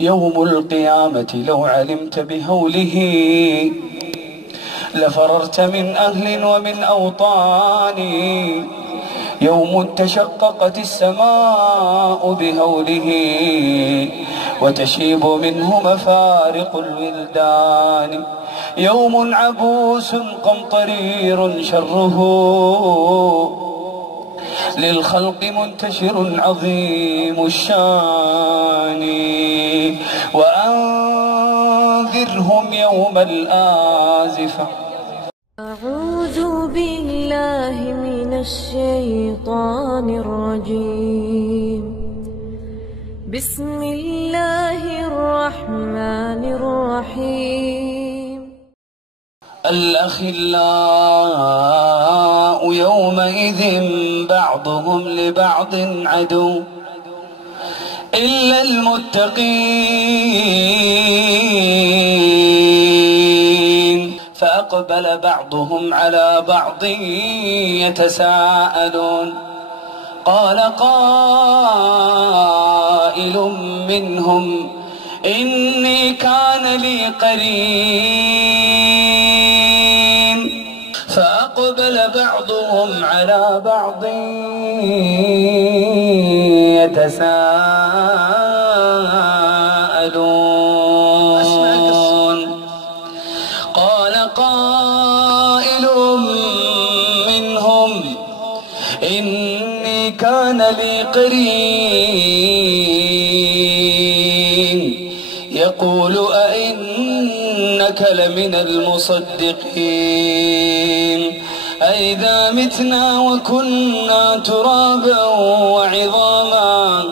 يوم القيامة لو علمت بهوله لفررت من أهل ومن أوطان. يوم تشققت السماء بهوله وتشيب منه مفارق الولدان. يوم عبوس قمطرير شره للخلق منتشر عظيم الشان. وأنذرهم يوم الآزفة. أعوذ بالله من الشيطان الرجيم. بسم الله الرحمن الرحيم. الأخلاء يومئذ بعضهم لبعض عدو إلا المتقين. فأقبل بعضهم على بعض يتساءلون. قال قائل منهم إني كان لي قرين. فأقبل بعضهم على بعض يتساءلون. قال قائل منهم إني كان لي قرين يقول أئنك لمن المصدقين أئذا متنا وكنا ترابا وعظاما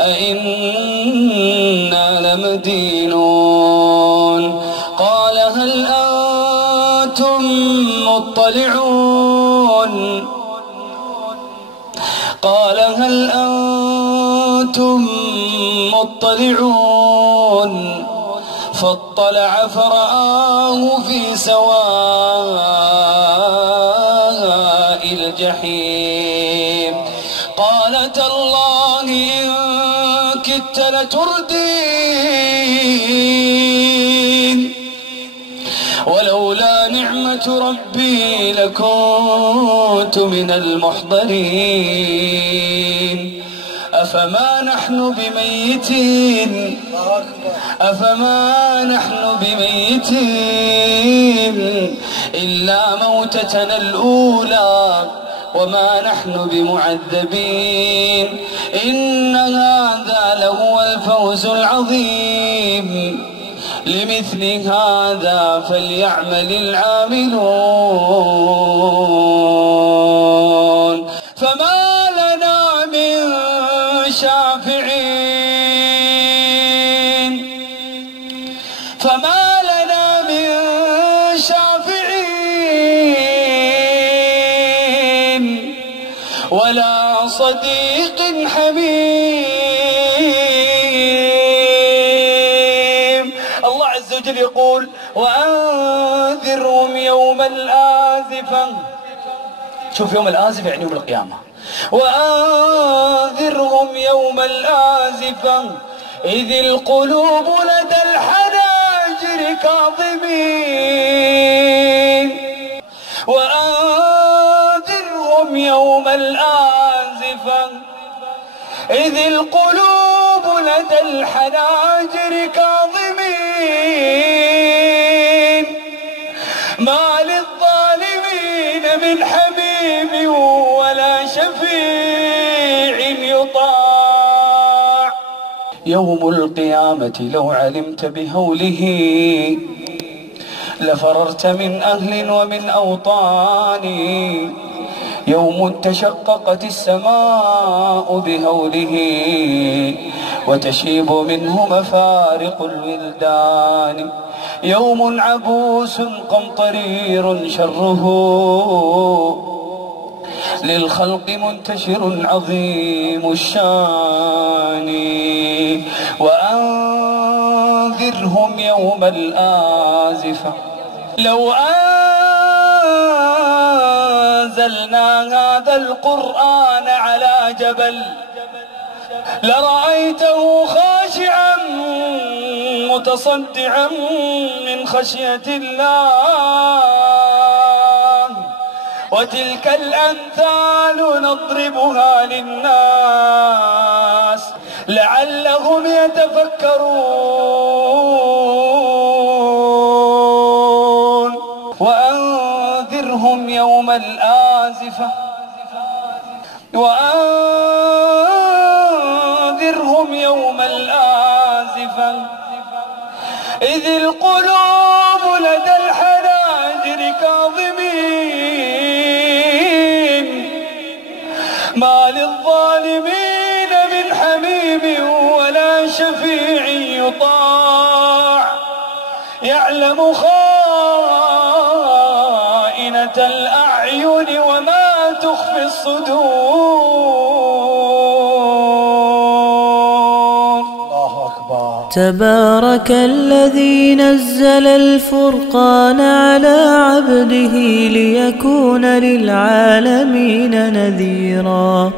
أئنا لمدينون. قال هل أنتم مطلعون. قال هل أنتم مطلعون. فاطلع فرآه في سواء الجحيم. قال تالله إن كدت لتردين ولولا نعمة ربي لكنت من المحضرين. أفما نحن بميتين. أفما نحن بميتين إلا موتتنا الأولى وما نحن بمعذبين. إن هذا لهو الفوز العظيم. لمثل هذا فليعمل العاملون. فما لنا من شافعين. فما لنا من شافعين ولا صديق حميم. الله عز وجل يقول وأنذرهم يوم الآزفة. شوف يوم الآزفة يعني يوم القيامة. وأنذرهم يوم الآزفة إذ القلوب لدى الحناجر كاظمين. وأنذرهم يوم الآزفة إذ القلوب لدى الحناجر كاظمين. ما للظالمين من حبيب ولا شفيع يطاع. يوم القيامة لو علمت بهوله لفررت من أهل ومن أوطان. يوم تشققت السماء بهوله وتشيب منه مفارق الولدان. يوم عبوس قمطرير شره للخلق منتشر عظيم الشان. وأنذرهم يوم الآزفة. لو أنزلنا هذا القرآن على جبل لرأيته خاشعا متصدعا من خشية الله. وتلك الأمثال نضربها للناس لعلهم يتفكرون. وأنذرهم يوم الآزفة إذ القلوب لدى الحناجر كاظمين ما للظالمين من حميم ولا شفيع يطاع يعلم خائنة الأعين وما تخفي الصدور. الله أكبر. تبارك الذي نزل الفرقان على عبده ليكون للعالمين نذيرا.